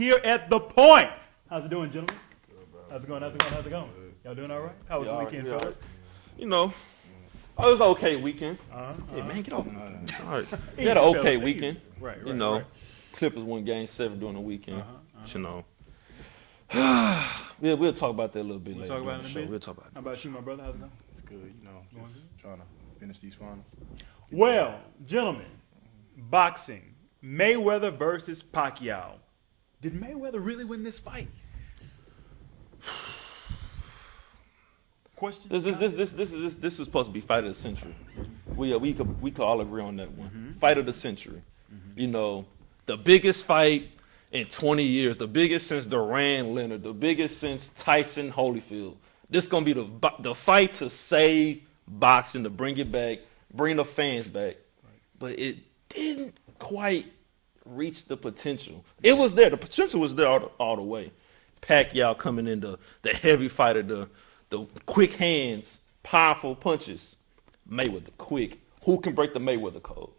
here at The Point. How's it doing, gentlemen? Good, bro. How's it going? Good. Y'all doing all right? How was the weekend, fellas? You know, it was an okay weekend. Yeah, man, get off. All right. We had an okay weekend. Right. You know, Clippers won Game 7 during the weekend. But, you know, we'll talk about that a little bit later. Talk about it in a bit? We'll talk about it. How about you, my brother? How's it going? It's good, you know, just trying to finish these finals. Well, gentlemen, boxing. Mayweather versus Pacquiao. Did Mayweather really win this fight? Question. This is supposed to be fight of the century. We could all agree on that one. Fight of the century. You know, the biggest fight in 20 years, the biggest since Duran Leonard, the biggest since Tyson Holyfield. This is gonna be the fight to save boxing, to bring it back, bring the fans back. But it didn't quite reach the potential. It was there. The potential was there all the way. Pacquiao coming in, the heavy fighter, the quick hands, powerful punches. Mayweather, quick. Who can break the Mayweather code?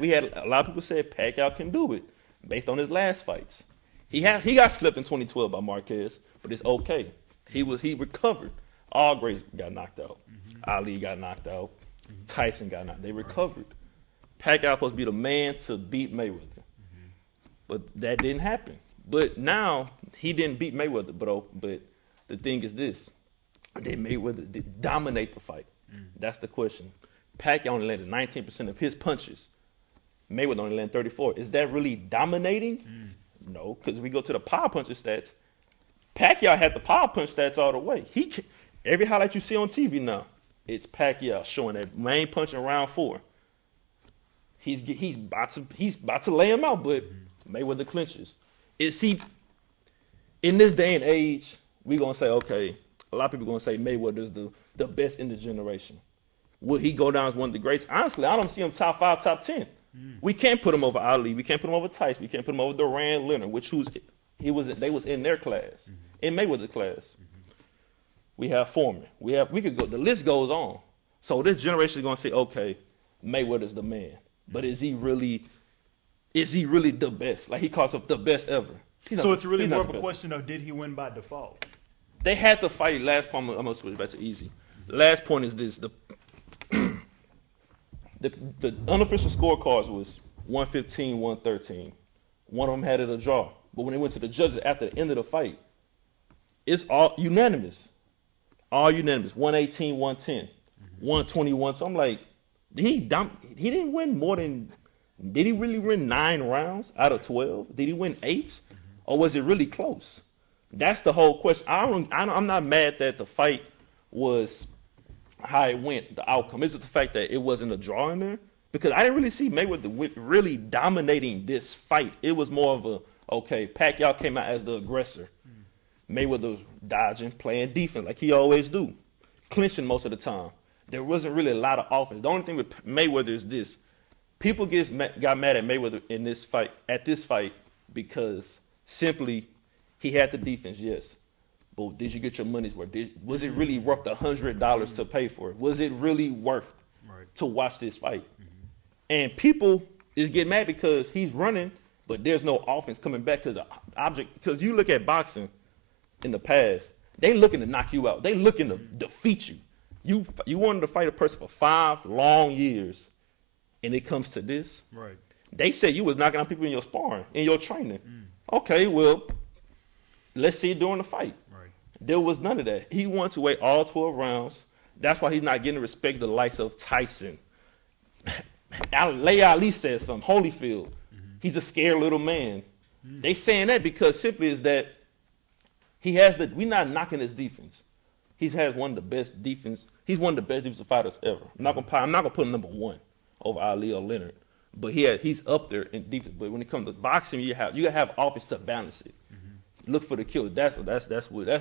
We had a lot of people said Pacquiao can do it based on his last fights. He got slipped in 2012 by Marquez, but it's okay. He recovered. All greats got knocked out. Ali got knocked out. Tyson got knocked. They recovered. Pacquiao supposed to be the man to beat Mayweather, but that didn't happen. But now he didn't beat Mayweather, but the thing is this. Did Mayweather dominate the fight? That's the question. Pacquiao only landed 19% of his punches. Mayweather only landed 34%. Is that really dominating? No, because if we go to the power puncher stats, Pacquiao had the power punch stats all the way. Every highlight you see on TV now, it's Pacquiao showing that main punch in round 4. He's about to lay him out, but Mayweather clinches. In this day and age, we're gonna say, okay, a lot of people gonna say Mayweather's the best in the generation. Will he go down as one of the greats? Honestly, I don't see him top 5, top 10. We can't put him over Ali. We can't put him over Tyson. We can't put him over Duran Leonard, they was in their class, in Mayweather's class. We have Foreman. We could go. The list goes on. So this generation is gonna say, okay, Mayweather's the man, but is he really the best? Like he calls himself the best ever. So it's really more of a question of did he win by default? They had to fight. Last point, I'm gonna switch back to easy. The last point is this: the unofficial scorecards was 115, 113. One of them had it a draw, but when they went to the judges after the end of the fight, it's all unanimous. 118, 110, 121. So I'm like, he didn't win more than. Did he really win 9 rounds out of 12? Did he win 8, or was it really close? That's the whole question. I'm not mad that the fight was how it went, the outcome. It's just the fact that it wasn't a draw in there, because I didn't really see Mayweather really dominating this fight. It was more of Pacquiao came out as the aggressor. Mayweather was dodging, playing defense like he always do, clinching most of the time. There wasn't really a lot of offense. The only thing with Mayweather is this. People got mad at Mayweather in this fight, because simply he had the defense, yes. But did you get your money's worth? Was it really worth the $100 to pay for it? Was it really worth to watch this fight? And people is getting mad because he's running, but there's no offense coming back because you look at boxing in the past, they looking to knock you out. They looking to defeat you. You wanted to fight a person for 5 long years, and it comes to this. Right. They said you was knocking out people in your sparring, in your training. Okay, well, let's see it during the fight. Right. There was none of that. He wanted to wait all 12 rounds. That's why he's not getting the respect of the likes of Tyson. Ali said something. Holyfield. He's a scared little man. They saying that because simply is that we're not knocking his defense. He has one of the best defense. He's one of the best defensive fighters ever. I'm not gonna put him number 1 over Ali or Leonard, but he's up there in defense. But when it comes to boxing, you gotta have offense to balance it. Look for the kill. That's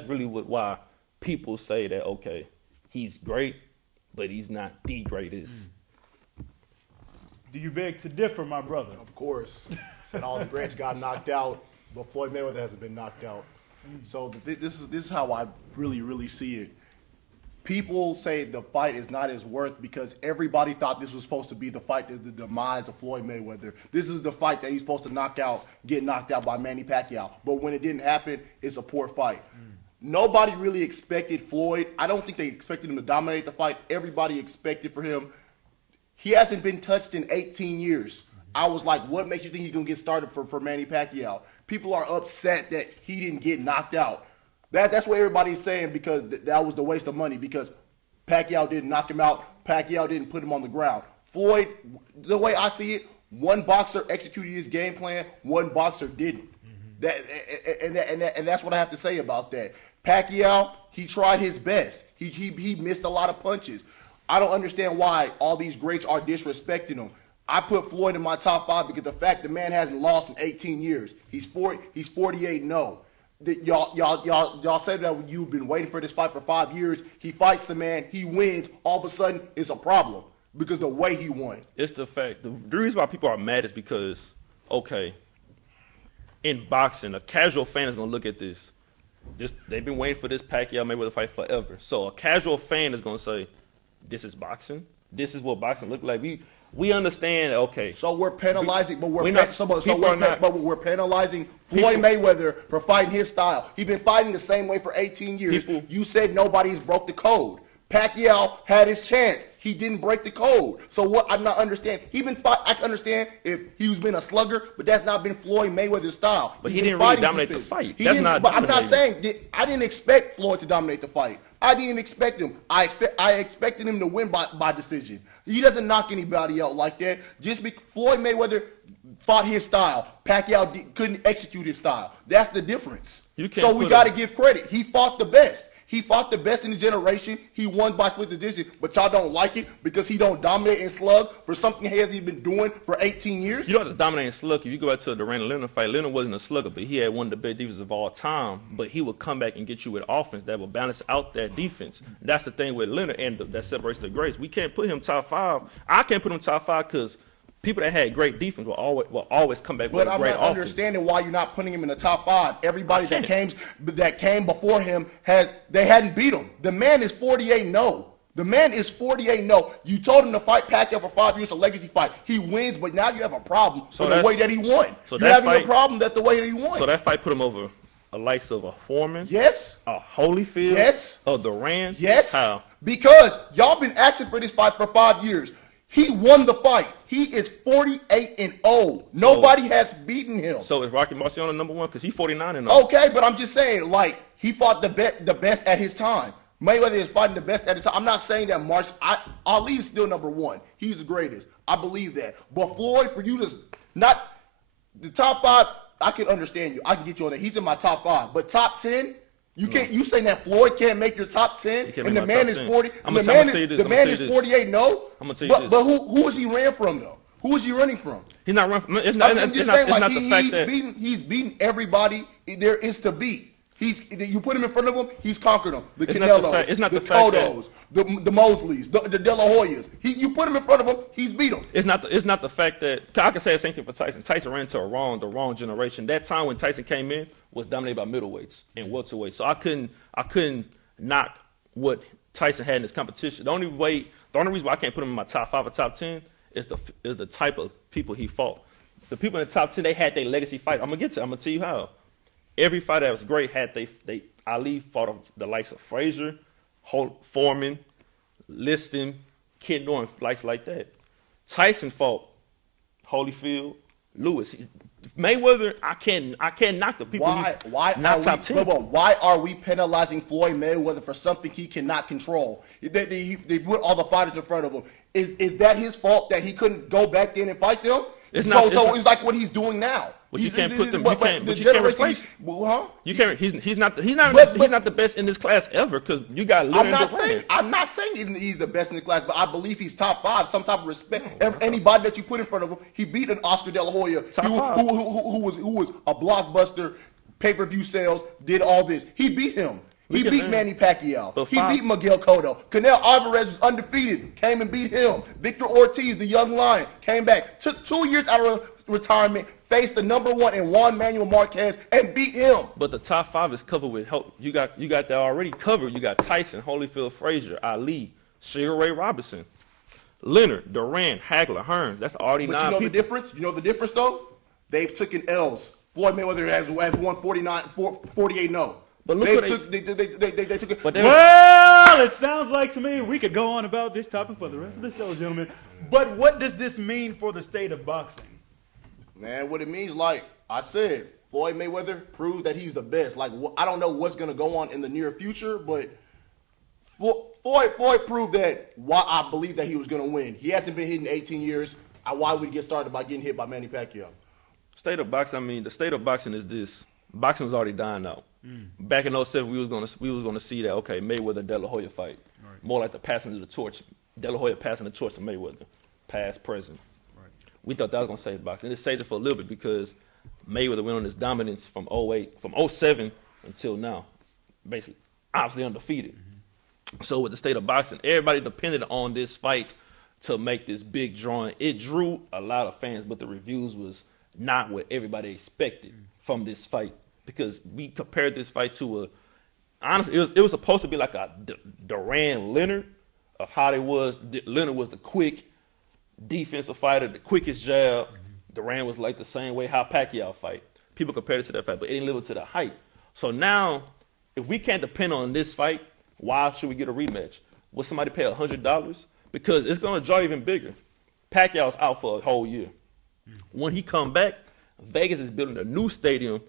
really why people say that he's great, but he's not the greatest. Do you beg to differ, my brother? Of course. Said all the greats got knocked out, but Floyd Mayweather hasn't been knocked out. So this is how I really, really see it. people say the fight is not as worth because everybody thought this was supposed to be the fight that's the demise of Floyd Mayweather. This is the fight that he's supposed to get knocked out by Manny Pacquiao. But when it didn't happen, it's a poor fight. Nobody really expected Floyd. I don't think they expected him to dominate the fight. Everybody expected for him. He hasn't been touched in 18 years. I was like, what makes you think he's going to get started for Manny Pacquiao? People are upset that he didn't get knocked out. That's what everybody's saying because that was the waste of money because Pacquiao didn't knock him out. Pacquiao didn't put him on the ground. Floyd, the way I see it, one boxer executed his game plan, one boxer didn't. And that's what I have to say about that. Pacquiao, he tried his best. He missed a lot of punches. I don't understand why all these greats are disrespecting him. I put Floyd in my top 5 because the fact the man hasn't lost in 18 years. He's 48-0. Y'all said that you've been waiting for this fight for 5 years. He fights the man, he wins. All of a sudden, it's a problem because the way he won. It's the fact. The reason why people are mad is because, okay, in boxing, a casual fan is gonna look at this. They've been waiting for this Pacquiao Mayweather fight forever. So a casual fan is gonna say, "This is boxing. This is what boxing look like." We understand. Okay. So we're penalizing, but we're penalizing Floyd Mayweather for fighting his style. He's been fighting the same way for 18 years. You said nobody's broke the code. Pacquiao had his chance. He didn't break the code. So what I'm not understanding. I can understand if he's been a slugger, but that's not been Floyd Mayweather's style. But he didn't really dominate the fight. I'm not saying I didn't expect Floyd to dominate the fight. I didn't expect him. I expected him to win by decision. He doesn't knock anybody out like that. Floyd Mayweather fought his style. Pacquiao couldn't execute his style. That's the difference. So we got to give credit. He fought the best. He fought the best in his generation. He won by split decision, but y'all don't like it because he don't dominate and slug for something he hasn't been doing for 18 years. You don't just dominate and slug. If you go back to the Leonard fight, Leonard wasn't a slugger, but he had one of the best defenses of all time. But he would come back and get you with offense that will balance out that defense. That's the thing with Leonard, and that separates the greats. We can't put him top 5. I can't put him top 5 because people that had great defense will always come back with a great offense. But I'm not understanding why you're not putting him in the top 5. Everybody that came before him they hadn't beat him. The man is 48-0. The man is 48-0. You told him to fight Pacquiao for 5 years, a legacy fight. He wins, but now you have a problem with the way that he won. So you're having a problem that the way that he won. So that fight put him over a likes of a Foreman. Yes. A Holyfield. Yes. A Durant. Yes. How? Because y'all been asking for this fight for 5 years. He won the fight. He is 48-0. Nobody has beaten him. So is Rocky Marciano number 1? Because he's 49-0. Okay, but I'm just saying, like, he fought the best at his time. Mayweather is fighting the best at his time. I'm not saying that Ali is still number 1. He's the greatest. I believe that. But Floyd, for you to not the top 5, I can understand you. I can get you on that. He's in my top 5. But top 10? You can't. You saying that Floyd can't make your top 10, and the man is 40. The man is 48. No, I'm gonna tell you this. But who is he ran from though? Who is he running from? He's not running. I'm just saying, like he's beating everybody there is to beat. You put him in front of him, he's conquered them. The Canelos, the Cottos, the Mosleys, the De La Hoyas. You put him in front of him, he's beat them. It's not the fact that I can say the same thing for Tyson. Tyson ran into the wrong generation. That time when Tyson came in was dominated by middleweights and welterweights. So I couldn't knock what Tyson had in his competition. The only reason why I can't put him in my top 5 or top 10 is the type of people he fought. The people in the top 10, they had their legacy fight. I'm gonna tell you how. Every fight that was great had Ali fought the likes of Frazier, Foreman, Liston, Kid Norton, likes like that. Tyson fought Holyfield, Lewis. Mayweather, I can't knock the people. Why are we penalizing Floyd Mayweather for something he cannot control? They put all the fighters in front of him. Is that his fault that he couldn't go back then and fight them? It's like what he's doing now. But you can't put them. You can't replace. You can't. He's not the best in this class ever because you got. I'm not saying he's the best in the class, but I believe he's top 5. Some type of respect. Anybody that you put in front of him, he beat an Oscar De La Hoya, who was a blockbuster, pay-per-view sales, did all this. He beat him. He beat Manny Pacquiao. He beat Miguel Cotto. Canelo Alvarez was undefeated, came and beat him. Victor Ortiz, the young lion, came back. Took 2 years out of retirement, face the #1 and Juan Manuel Marquez, and beat him. But the top 5 is covered with help. You got that already covered. You got Tyson, Holyfield, Frazier, Ali, Sugar Ray Robinson, Leonard, Durant, Hagler, Hearns. That's already But 9 you know people. the difference? You know the difference, though? They've taken L's. Floyd Mayweather has won 48-0. But look they what took it. But Well, it sounds like to me we could go on about this topic for the rest of the show, gentlemen. But what does this mean for the state of boxing? Man, what it means, like I said, Floyd Mayweather proved that he's the best. Like, I don't know what's going to go on in the near future, but Floyd proved that why I believe that he was going to win. He hasn't been hit in 18 years. Why would he get started by getting hit by Manny Pacquiao? State of boxing, the state of boxing is this. Boxing was already dying out. Back in 07, we was gonna see that, okay, Mayweather De La Hoya fight. Right. More like the passing of the torch. De La Hoya passing the torch to Mayweather. Past, present. Right. We thought that was gonna save boxing. It saved it for a little bit because Mayweather went on this dominance from 07 until now. Basically, obviously undefeated. So with the state of boxing, everybody depended on this fight to make this big drawing. It drew a lot of fans, but the reviews was not what everybody expected from this fight, because we compared this fight to honestly, it was supposed to be like a Durant Leonard of how it was. Leonard was the quick defensive fighter, the quickest jab. Durant was like the same way how Pacquiao fight. People compared it to that fight, but it didn't live up to the hype. So now, if we can't depend on this fight, why should we get a rematch? Will somebody pay $100? Because it's going to draw even bigger. Pacquiao's out for a whole year. When he come back, Vegas is building a new stadium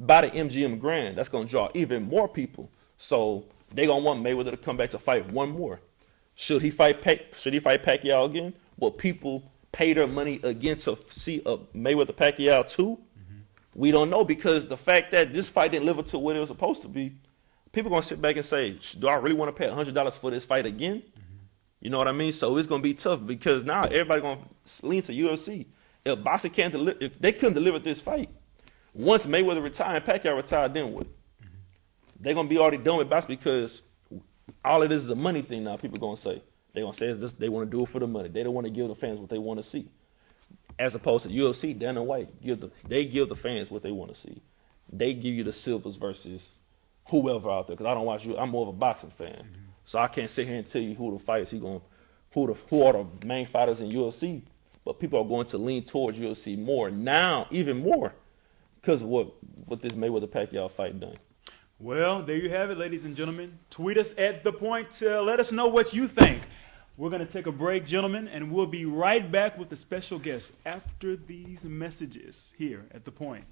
by the MGM Grand. That's going to draw even more people. So they're going to want Mayweather to come back to fight one more. Should he fight Pacquiao again? Will people pay their money again to see a Mayweather-Pacquiao 2? We don't know, because the fact that this fight didn't live up to what it was supposed to be, people are going to sit back and say, do I really want to pay $100 for this fight again? You know what I mean? So it's going to be tough, because now everybody's going to lean to UFC. If boxing can't deliver, if they couldn't deliver this fight, once Mayweather retired and Pacquiao retired, then what? They're going to be already done with boxing, because all of this is a money thing now, people are going to say. They're going to say it's just, they want to do it for the money. They don't want to give the fans what they want to see. As opposed to UFC, Dana White, they give the fans what they want to see. They give you the Silvers versus whoever out there, because I don't watch you. I'm more of a boxing fan. So I can't sit here and tell you who the fighters who are the main fighters in UFC. But people are going to lean towards UFC more now, even more, because of what this Mayweather-Pacquiao fight done. Well, there you have it, ladies and gentlemen. Tweet us at The Point to let us know what you think. We're going to take a break, gentlemen, and we'll be right back with a special guest after these messages here at The Point.